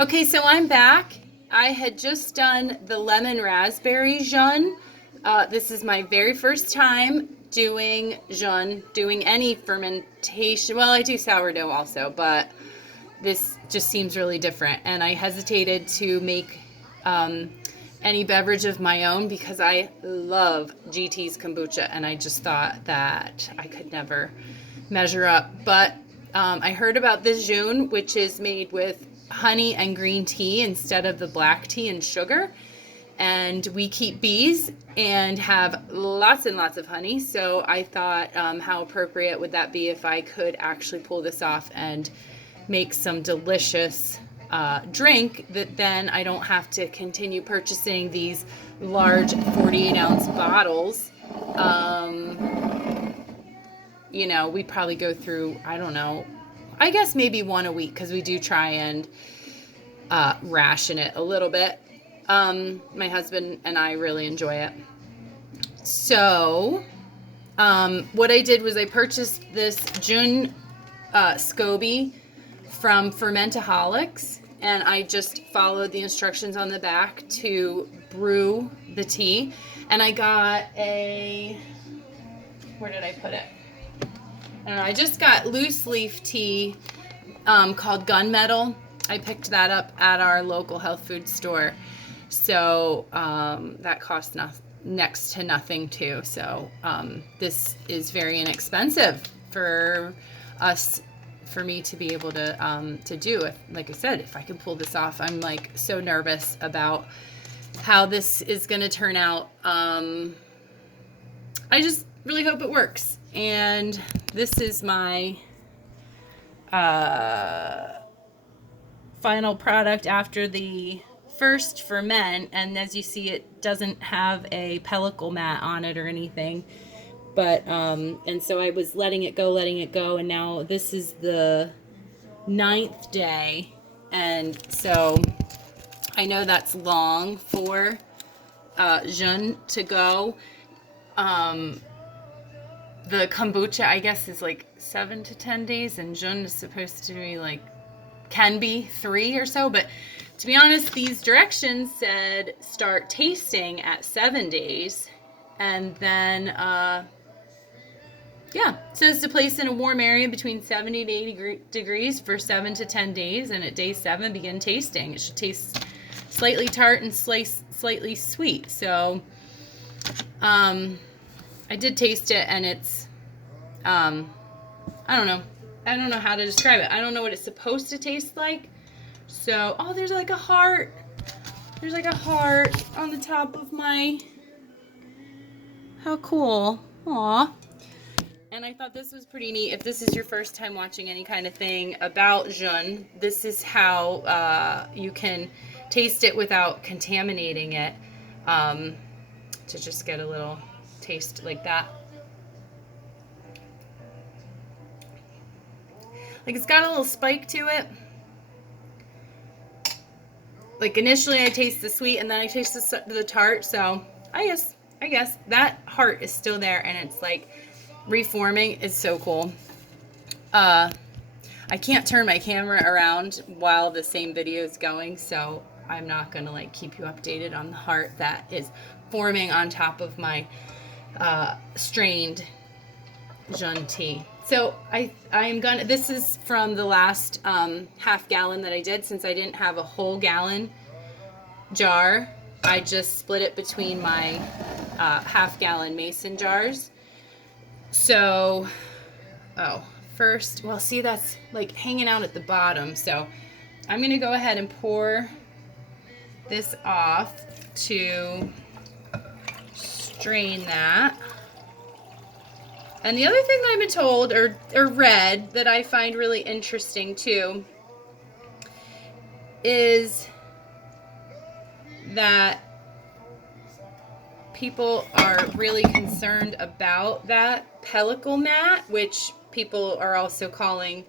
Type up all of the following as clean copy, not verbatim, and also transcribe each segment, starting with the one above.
Okay, so I'm back. I had just done the lemon raspberry jeune. This is my very first time doing jeune, doing any fermentation. Well, I do sourdough also, but this just seems really different. And I hesitated to make um, any beverage of my own because I love GT's kombucha, and I just thought that I could never measure up. But I heard about this jeune, which is made with honey and green tea instead of the black tea and sugar. And we keep bees and have lots and lots of honey. So I thought, how appropriate would that be if I could actually pull this off and make some delicious drink that then I don't have to continue purchasing these large 48-ounce bottles. We probably go through, I don't know, I guess maybe one a week because we do try and ration it a little bit. My husband and I really enjoy it. So, what I did was I purchased this June SCOBY from Fermentaholics, and I just followed the instructions on the back to brew the tea. And I got where did I put it? I don't know, I just got loose leaf tea called Gunmetal. I picked that up at our local health food store. So that cost next to nothing too. So this is very inexpensive for us, for me to be able to do. Like I said, if I can pull this off, I'm like so nervous about how this is going to turn out. I just really hope it works. And this is my final product after the first ferment. And as you see, it doesn't have a pellicle mat on it or anything. But, and so I was letting it go. And now this is the 9th day. And so I know that's long for jeune to go. The kombucha, I guess, is like 7 to 10 days, and jeune is supposed to be can be 3 or so. But to be honest, these directions said start tasting at 7 days, and then, it says to place in a warm area between 70 to 80 degrees for 7 to 10 days, and at day 7, begin tasting. It should taste slightly tart and slightly sweet. So, I did taste it, and it's, I don't know how to describe it. I don't know what it's supposed to taste like. So, there's like a heart. There's like a heart on the top of my, how cool. Aw. And I thought this was pretty neat. If this is your first time watching any kind of thing about jeune, this is how you can taste it without contaminating it, to just get a little taste like that. Like, it's got a little spike to it. Like, initially I taste the sweet, and then I taste the tart. So I guess that heart is still there, and it's like reforming. It's so cool. I can't turn my camera around while the same video is going, so I'm not gonna keep you updated on the heart that is forming on top of my strained jeune tea. So I'm gonna, this is from the last half gallon that I did. Since I didn't have a whole gallon jar, I just split it between my half gallon mason jars. So, first, well, see, that's like hanging out at the bottom. So I'm gonna go ahead and pour this off to strain that. And the other thing that I've been told or read that I find really interesting too is that people are really concerned about that pellicle mat, which people are also calling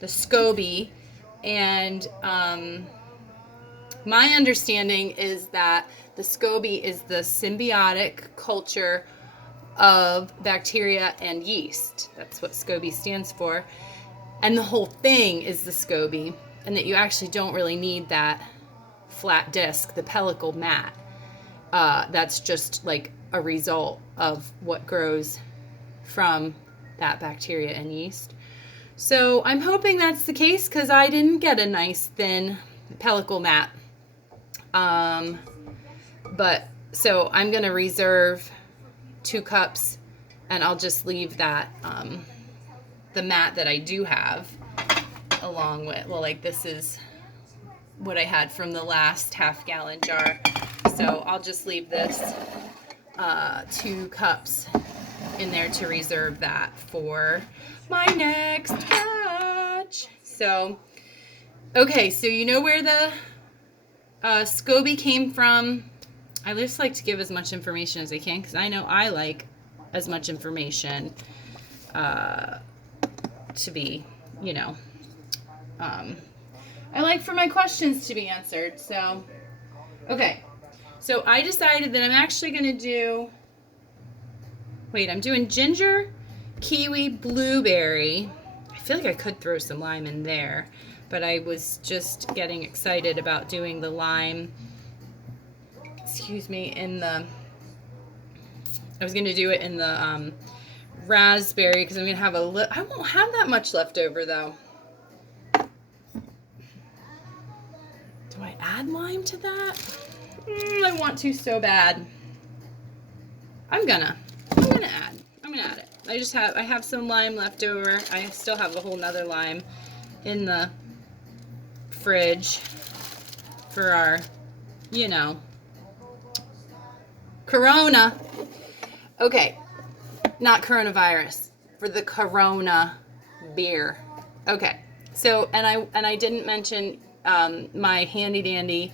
the SCOBY. And my understanding is that the SCOBY is the symbiotic culture of bacteria and yeast. That's what SCOBY stands for. And the whole thing is the SCOBY. and that you actually don't really need that flat disc, the pellicle mat. That's just like a result of what grows from that bacteria and yeast. So I'm hoping that's the case because I didn't get a nice thin pellicle mat. But so I'm going to reserve 2 cups, and I'll just leave that, the mat that I do have along with, well, like this is what I had from the last half-gallon jar. So I'll just leave this 2 cups in there to reserve that for my next batch. So, okay, so you know where the SCOBY came from. I just like to give as much information as I can because I know I like as much information to be, you know, I like for my questions to be answered. So, okay. So I decided that I'm actually going to do, I'm doing ginger, kiwi, blueberry. I feel like I could throw some lime in there, but I was just getting excited about doing the lime, I was going to do it in the raspberry because I'm going to have I won't have that much left over though. Do I add lime to that? I want to so bad. I'm gonna add it. I have some lime left over. I still have a whole nother lime in the fridge for our, you know, Corona. Okay, not coronavirus, for the Corona beer. Okay, so, and I didn't mention my handy dandy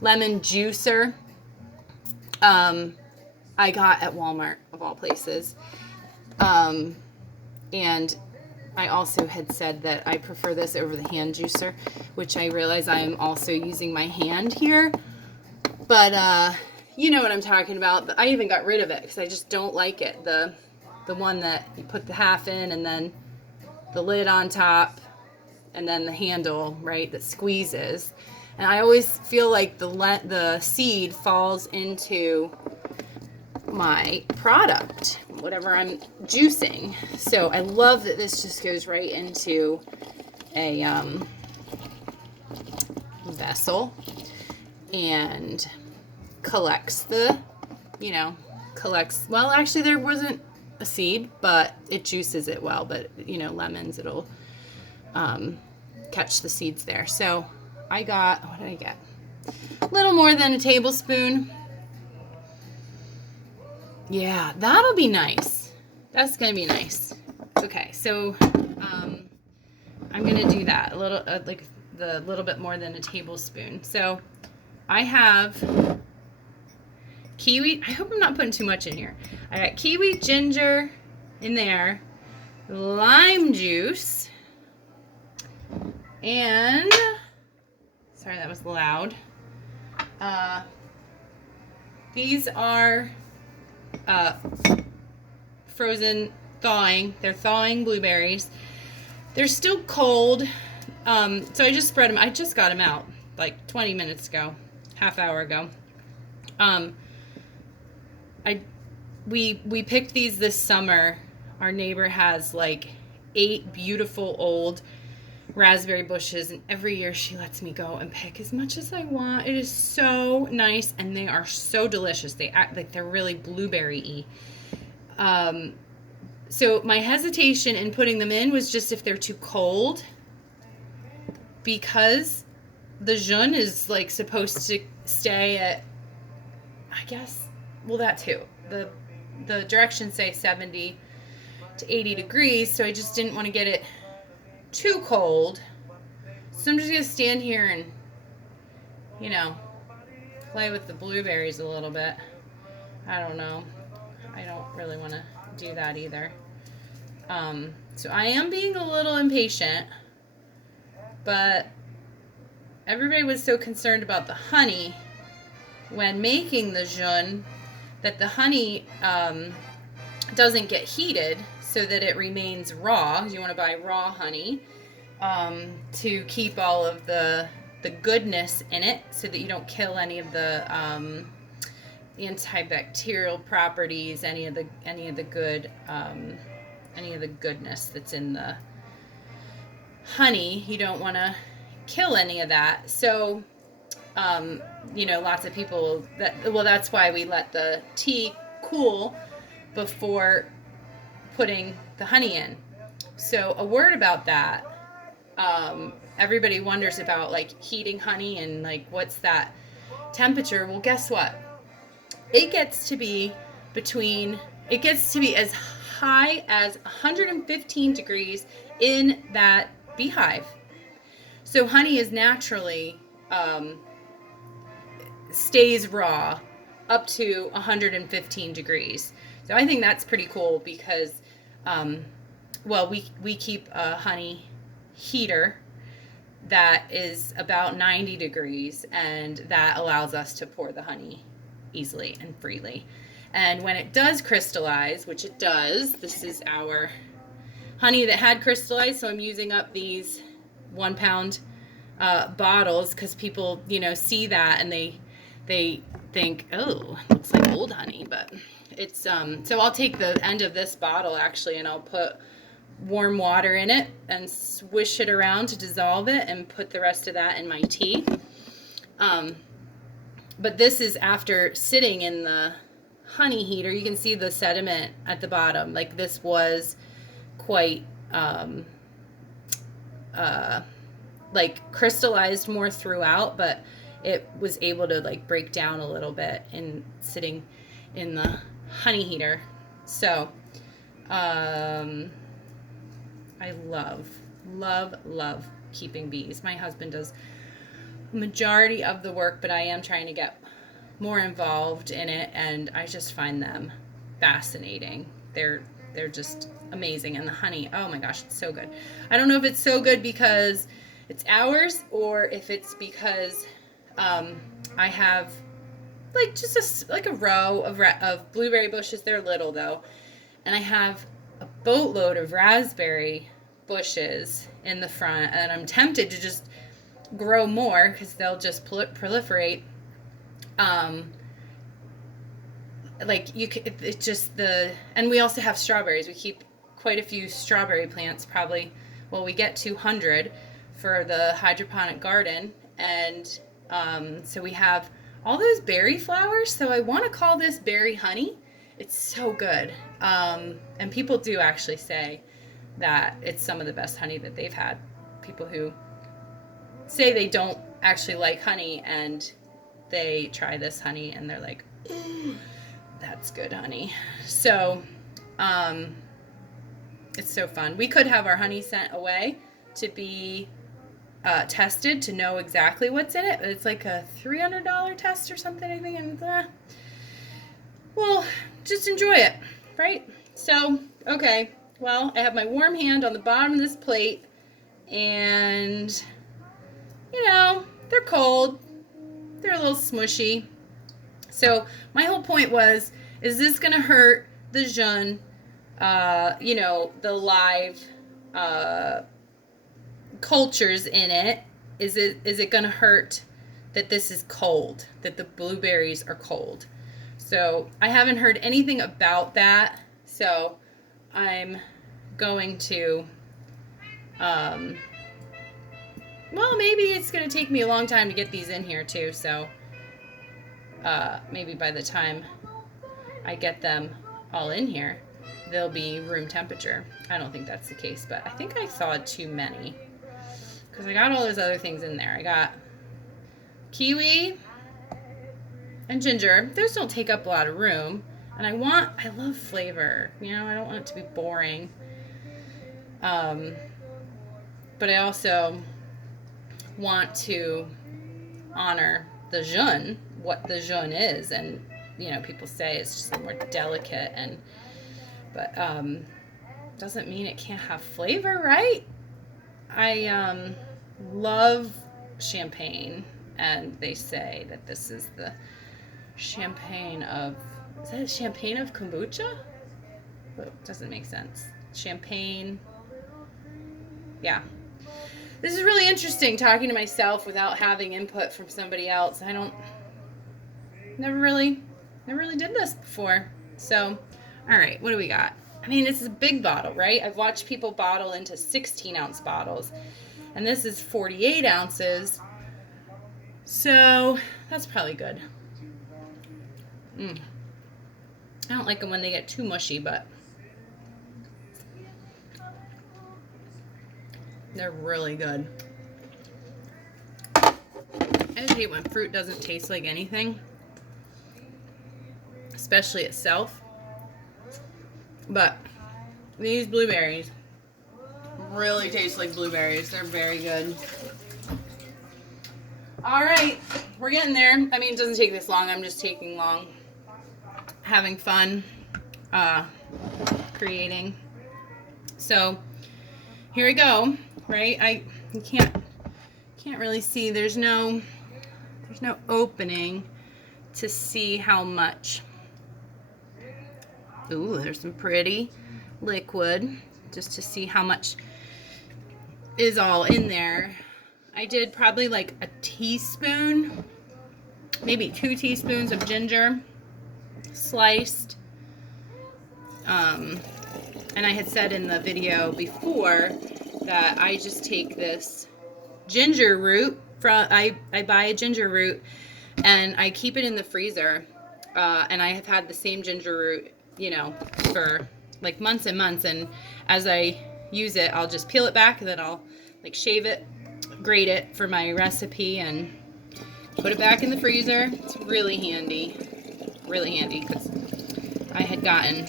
lemon juicer I got at Walmart, of all places. And I also had said that I prefer this over the hand juicer, which I realize I am also using my hand here. But you know what I'm talking about. I even got rid of it because I just don't like it. The one that you put the half in and then the lid on top and then the handle, right, that squeezes. And I always feel like the seed falls into my product, whatever I'm juicing. So I love that this just goes right into a vessel and collects well, actually there wasn't a seed, but it juices it well. But, you know, lemons, it'll catch the seeds there. So I got, what did I get? A little more than a tablespoon. Yeah, that'll be nice. That's going to be nice. Okay, so I'm going to do that. A little, like the little bit more than a tablespoon. So I have kiwi. I hope I'm not putting too much in here. I got kiwi, ginger in there, lime juice, and sorry, that was loud. These are frozen thawing. They're thawing blueberries. They're still cold. So I just spread them. I just got them out like 20 minutes ago, half hour ago. We picked these this summer. Our neighbor has like 8 beautiful old raspberry bushes, and every year she lets me go and pick as much as I want. It is so nice, and they are so delicious. They act like they're really blueberry-y. So my hesitation in putting them in was just if they're too cold, because the jeune is like supposed to stay at, I guess, well, that too. The directions say 70 to 80 degrees, so I just didn't want to get it too cold. So I'm just going to stand here and, you know, play with the blueberries a little bit. I don't know. I don't really want to do that either. So I am being a little impatient, but everybody was so concerned about the honey when making the jeune that the honey doesn't get heated so that it remains raw. You want to buy raw honey. to keep all of the goodness in it, so that you don't kill any of the antibacterial properties, any of the good any of the goodness that's in the honey. You don't want to kill any of that. So lots of people that's why we let the tea cool before putting the honey in. So a word about that. Everybody wonders about like heating honey and like what's that temperature. Well, guess what? It gets to be as high as 115 degrees in that beehive. So honey is naturally stays raw up to 115 degrees. So I think that's pretty cool because, we keep a honey heater that is about 90 degrees, and that allows us to pour the honey easily and freely. And when it does crystallize, which it does, this is our honey that had crystallized, so I'm using up these 1 pound bottles because people, see that and they think, oh, it looks like old honey, but it's so I'll take the end of this bottle actually, and I'll put warm water in it and swish it around to dissolve it and put the rest of that in my tea. But this is after sitting in the honey heater. You can see the sediment at the bottom. Like this was quite like crystallized more throughout, but it was able to like break down a little bit in sitting in the honey heater. So I love keeping bees. My husband does the majority of the work, but I am trying to get more involved in it, and I just find them fascinating. They're just amazing. And the honey, oh my gosh, it's so good. I don't know if it's so good because it's ours or if it's because I have like just a row of blueberry bushes. They're little though, and I have a boatload of raspberry bushes in the front, and I'm tempted to just grow more because they'll just proliferate. It's just and we also have strawberries. We keep quite a few strawberry plants, probably, we get 200 for the hydroponic garden, and so we have all those berry flowers. So I want to call this berry honey. It's so good. And people do actually say that it's some of the best honey that they've had. People who say they don't actually like honey and they try this honey and they're like, ooh, that's good honey. So it's so fun. We could have our honey sent away to be tested to know exactly what's in it. It's like a $300 test or something, I think. And just enjoy it, right? So, okay. Well, I have my warm hand on the bottom of this plate, and they're cold. They're a little smushy. So my whole point was, is this going to hurt the jeune, the live cultures in it? Is it going to hurt that this is cold, that the blueberries are cold? So I haven't heard anything about that. So I'm going to, maybe it's going to take me a long time to get these in here too. So maybe by the time I get them all in here, they'll be room temperature. I don't think that's the case, but I think I thawed too many because I got all those other things in there. I got kiwi and ginger. Those don't take up a lot of room. And I love flavor. I don't want it to be boring. But I also want to honor the jeune, what the jeune is. And, people say it's just more delicate, but doesn't mean it can't have flavor, right? I love champagne, and they say that this is the champagne of, is that champagne of kombucha? Well, it doesn't make sense. Champagne, yeah. This is really interesting, talking to myself without having input from somebody else. Never really did this before. So, all right, what do we got? I mean, this is a big bottle, right? I've watched people bottle into 16-ounce bottles, and this is 48 ounces. So, that's probably good. I don't like them when they get too mushy, but they're really good. I just hate when fruit doesn't taste like anything, especially itself. But these blueberries really taste like blueberries. They're very good. All right, we're getting there. I mean, it doesn't take this long. I'm just taking long, having fun, creating. So here we go. Right? You can't really see. There's no opening to see how much. Ooh, there's some pretty liquid, just to see how much is all in there. I did probably like a teaspoon, maybe 2 teaspoons of ginger sliced. And I had said in the video before that I just take this ginger root I buy a ginger root and I keep it in the freezer. And I have had the same ginger root, for like months and months. And as I use it, I'll just peel it back and then I'll like shave it, grate it for my recipe, and put it back in the freezer. It's really handy because I had gotten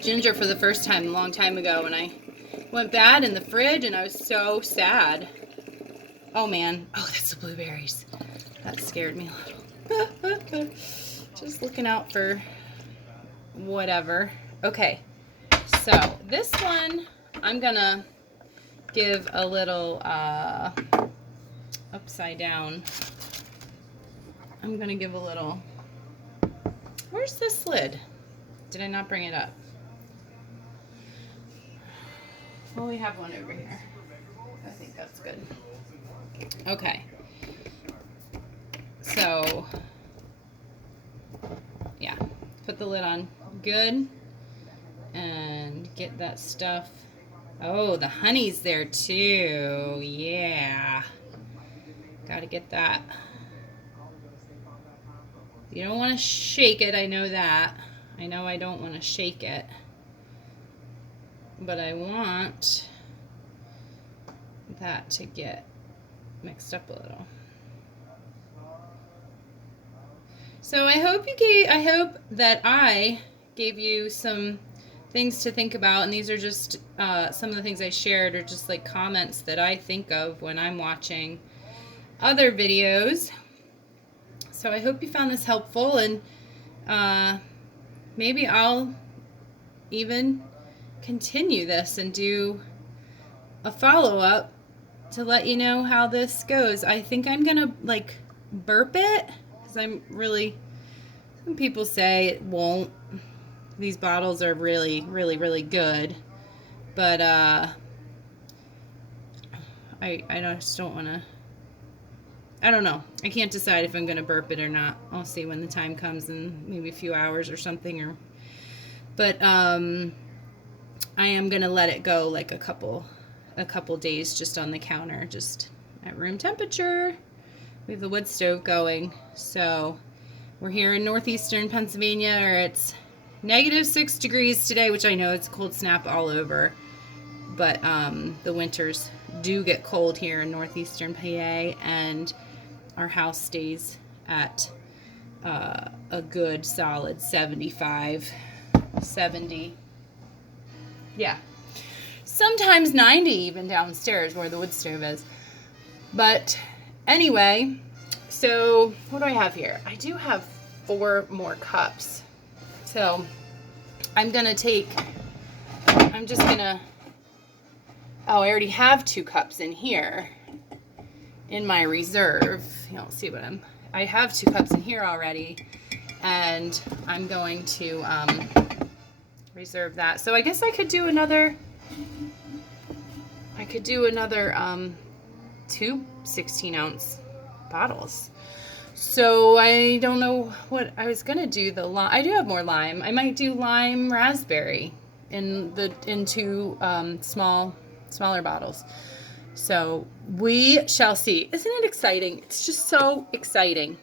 ginger for the first time a long time ago and I went bad in the fridge and I was so sad. Oh man, that's the blueberries. That scared me a little. Just looking out for whatever. Okay, so this one I'm gonna give a little upside down. I'm gonna give a little. Where's this lid? Did I not bring it up? Well, we have one over here. I think that's good. Okay. So, yeah, put the lid on good and get that stuff. Oh, the honey's there too. Yeah. Gotta get that. You don't want to shake it, I know that. I know I don't want to shake it. But I want that to get mixed up a little. So I hope that I gave you some things to think about, and these are just some of the things I shared are just like comments that I think of when I'm watching other videos. So I hope you found this helpful, and maybe I'll even continue this and do a follow-up to let you know how this goes. I think I'm gonna like burp it because some people say it won't. These bottles are really, really, really good, but I just don't want to. I don't know. I can't decide if I'm gonna burp it or not. I'll see when the time comes in maybe a few hours or something. But I am gonna let it go like a couple days just on the counter, just at room temperature. We have the wood stove going, so we're here in northeastern Pennsylvania, or it's -6 degrees today, which I know it's cold snap all over, but the winters do get cold here in northeastern PA, and our house stays at a good solid 75, 70. Yeah. Sometimes 90 even downstairs where the wood stove is. But anyway, so what do I have here? I do have 4 more cups. So I already have 2 cups in here in my reserve. You don't see what I have 2 cups in here already, and I'm going to reserve that. So I guess I could do another two 16-ounce bottles. So I don't know what I was gonna do. I do have more lime. I might do lime raspberry in two smaller bottles. So we shall see. Isn't it exciting? It's just so exciting.